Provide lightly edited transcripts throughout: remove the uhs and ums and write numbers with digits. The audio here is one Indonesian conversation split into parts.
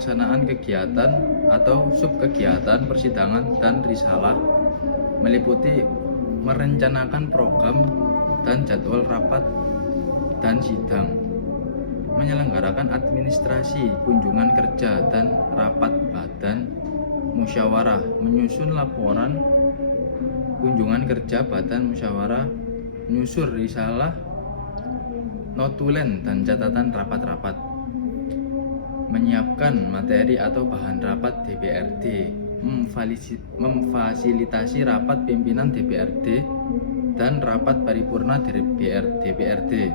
pelaksanaan kegiatan atau subkegiatan persidangan dan risalah, meliputi merencanakan program dan jadwal rapat dan sidang, menyelenggarakan administrasi, kunjungan kerja dan rapat badan musyawarah, menyusun laporan kunjungan kerja badan musyawarah, menyusun risalah, notulen dan catatan rapat-rapat, menyiapkan materi atau bahan rapat DPRD, memfasilitasi rapat pimpinan DPRD dan rapat paripurna DPRD,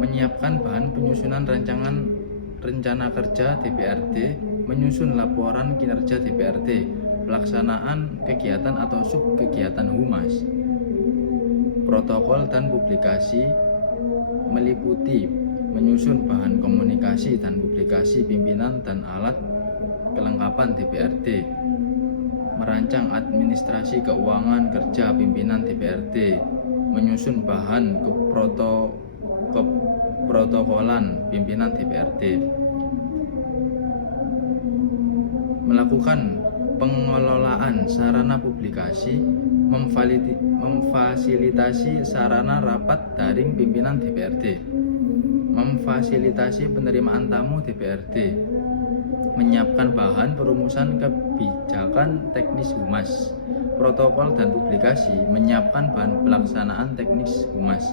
menyiapkan bahan penyusunan rencana kerja DPRD, menyusun laporan kinerja DPRD, pelaksanaan kegiatan atau subkegiatan humas, protokol dan publikasi, meliputi menyusun bahan komunikasi dan publikasi pimpinan dan alat kelengkapan DPRD, merancang administrasi keuangan kerja pimpinan DPRD, menyusun bahan keprotokolan pimpinan DPRD, melakukan pengelolaan sarana publikasi, memfasilitasi sarana rapat daring pimpinan DPRD, memfasilitasi penerimaan tamu DPRD, menyiapkan bahan perumusan kebijakan teknis humas, protokol dan publikasi, menyiapkan bahan pelaksanaan teknis humas,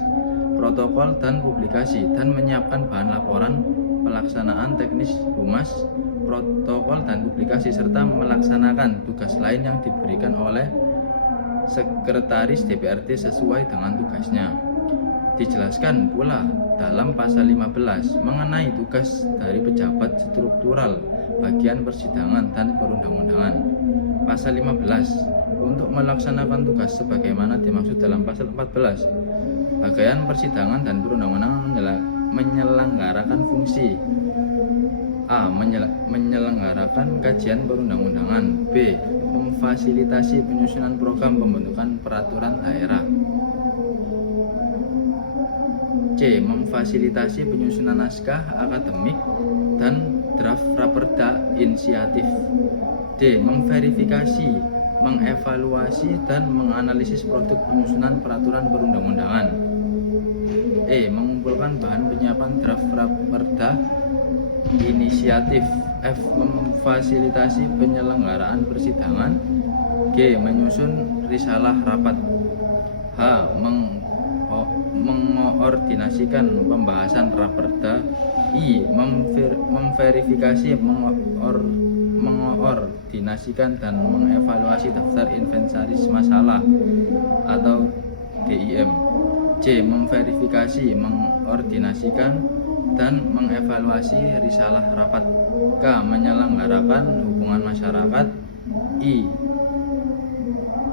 protokol dan publikasi, dan menyiapkan bahan laporan pelaksanaan teknis humas, protokol dan publikasi, serta melaksanakan tugas lain yang diberikan oleh Sekretaris DPRD sesuai dengan tugasnya. Dijelaskan pula dalam pasal 15 mengenai tugas dari pejabat struktural bagian persidangan dan perundang-undangan. Pasal 15 untuk melaksanakan tugas sebagaimana dimaksud dalam pasal 14, bagian persidangan dan perundang-undangan menyelenggarakan fungsi A. Menyelenggarakan kajian perundang-undangan. B. Memfasilitasi penyusunan program pembentukan peraturan daerah. C. Memfasilitasi penyusunan naskah akademik dan draft raperda inisiatif. D. Memverifikasi, mengevaluasi, dan menganalisis produk penyusunan peraturan perundang-undangan. E. Mengumpulkan bahan penyiapan draft raperda inisiatif. F. Memfasilitasi penyelenggaraan persidangan. G. Menyusun risalah rapat. H. Mengoordinasikan pembahasan raperda. I. Memverifikasi, mengoordinasikan dan mengevaluasi daftar inventaris masalah atau DIM. C. Memverifikasi, mengordinasikan dan mengevaluasi risalah rapat. K. Menyelenggarakan hubungan masyarakat. I.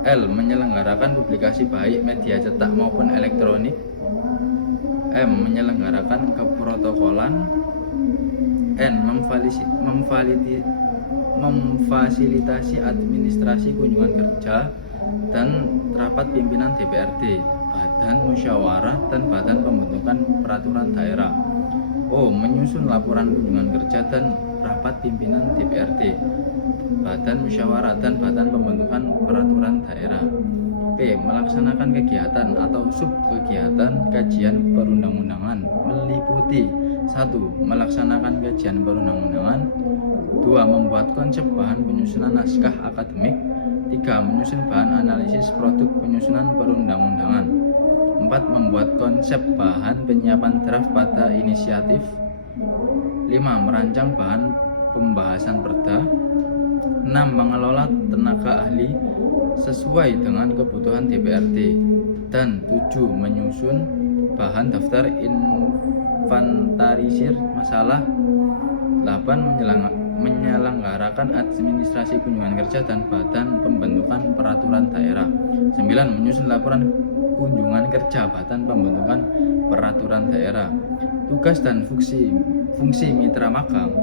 L. Menyelenggarakan publikasi baik media cetak maupun elektronik. M. Menyelenggarakan keprotokolan. N. Memfasilitasi administrasi kunjungan kerja dan rapat pimpinan DPRD, badan musyawarah, dan badan pembentukan peraturan daerah. O. Menyusun laporan kunjungan kerja dan rapat pimpinan DPRD, badan musyawarah, dan badan pembentukan peraturan daerah. P. Melaksanakan kegiatan atau subkegiatan kajian perundang-undangan, meliputi 1. Melaksanakan kajian perundang-undangan. 2. Membuat konsep bahan penyusunan naskah akademik. 3. Menyusun bahan analisis produk penyusunan perundang-undangan. 4. Membuat konsep bahan penyiapan draft pada inisiatif. 5. Merancang bahan pembahasan perda. 6. Mengelola tenaga ahli sesuai dengan kebutuhan DPRD. Dan 7. Menyusun bahan daftar inventarisir masalah. 8. Menyelenggarakan administrasi kunjungan kerja dan badan pembentukan peraturan daerah. 9. Menyusun laporan kunjungan kerja badan pembentukan peraturan daerah. Tugas dan fungsi mitra magang.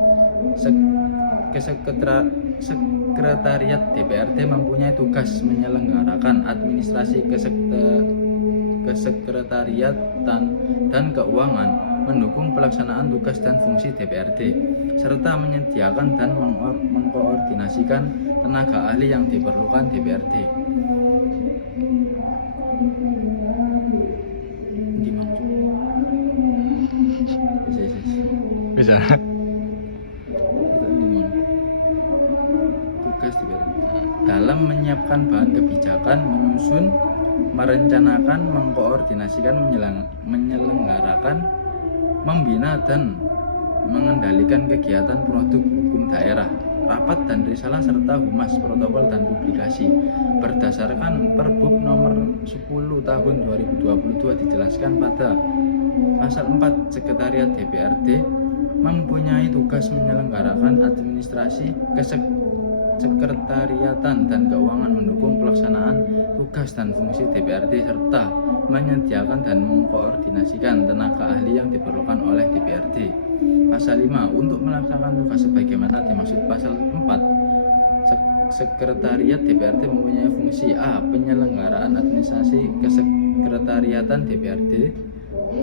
Sekretariat DPRD mempunyai tugas menyelenggarakan administrasi kesekretariatan dan keuangan, mendukung pelaksanaan tugas dan fungsi DPRD, serta menyediakan dan mengkoordinasikan tenaga ahli yang diperlukan DPRD. Bisa. Tugas DPRD dalam menyiapkan bahan kebijakan, menyusun, merencanakan, mengkoordinasikan, menyelenggarakan, membina dan mengendalikan kegiatan produk hukum daerah, rapat dan risalah serta humas, protokol dan publikasi. Berdasarkan Perbub nomor 10 tahun 2022 dijelaskan pada pasal 4, Sekretariat DPRD mempunyai tugas menyelenggarakan administrasi kesekretariatan dan keuangan, mendukung pelaksanaan tugas dan fungsi DPRD serta menyediakan dan mengkoordinasikan tenaga ahli yang diperlukan oleh DPRD. Pasal 5, untuk melaksanakan tugas sebagaimana dimaksud pasal 4, Sekretariat DPRD mempunyai fungsi: A. Penyelenggaraan administrasi kesekretariatan DPRD,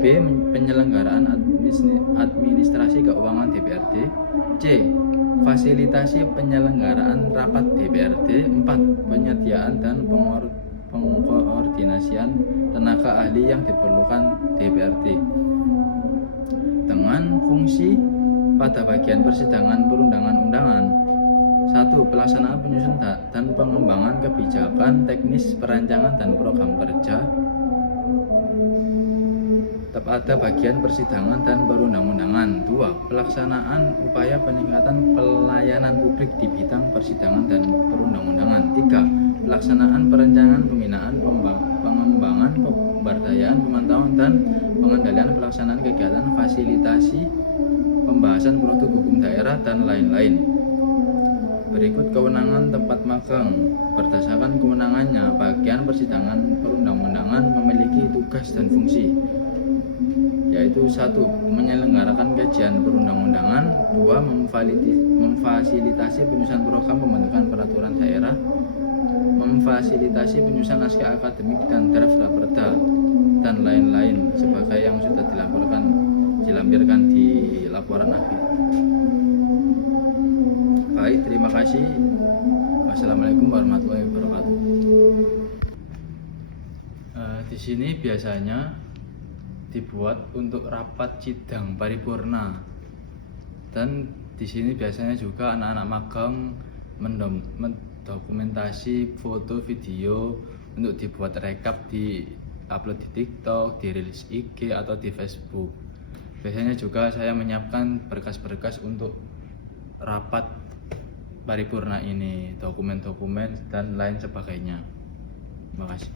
B. Penyelenggaraan administrasi keuangan DPRD, C. Fasilitasi penyelenggaraan rapat DPRD, 4. Penyediaan dan pengkoordinasian tenaga ahli yang diperlukan DPRD. Dengan fungsi pada bagian persidangan perundang-undangan: 1. Pelaksanaan, penyusunan dan pengembangan kebijakan teknis, perancangan dan program kerja pada bagian persidangan dan perundang-undangan. 2. Pelaksanaan upaya peningkatan pelayanan publik di bidang persidangan dan perundang-undangan. 3. Pelaksanaan perencanaan, pembinaan, pengembangan, pemberdayaan, pemantauan dan pengendalian pelaksanaan kegiatan fasilitasi pembahasan produk hukum daerah dan lain-lain. Berikut kewenangan tempat magang. Berdasarkan kewenangannya, bagian persidangan perundang-undangan memiliki tugas dan fungsi, yaitu 1. Menyelenggarakan kajian perundang-undangan, 2. Memfasilitasi penyusunan program pembentukan peraturan daerah, memfasilitasi penyusunan naskah akademik dan draft raperda dan lain-lain sebagai yang sudah dilampirkan di laporan akhir. Baik, terima kasih. Wassalamualaikum warahmatullahi wabarakatuh. Di sini biasanya dibuat untuk rapat sidang paripurna, dan di sini biasanya juga anak-anak magang mendokumentasi foto video untuk dibuat rekap, di upload di TikTok, di rilis IG atau di Facebook. Biasanya juga saya menyiapkan berkas-berkas untuk rapat paripurna ini, dokumen-dokumen dan lain sebagainya. Terima kasih.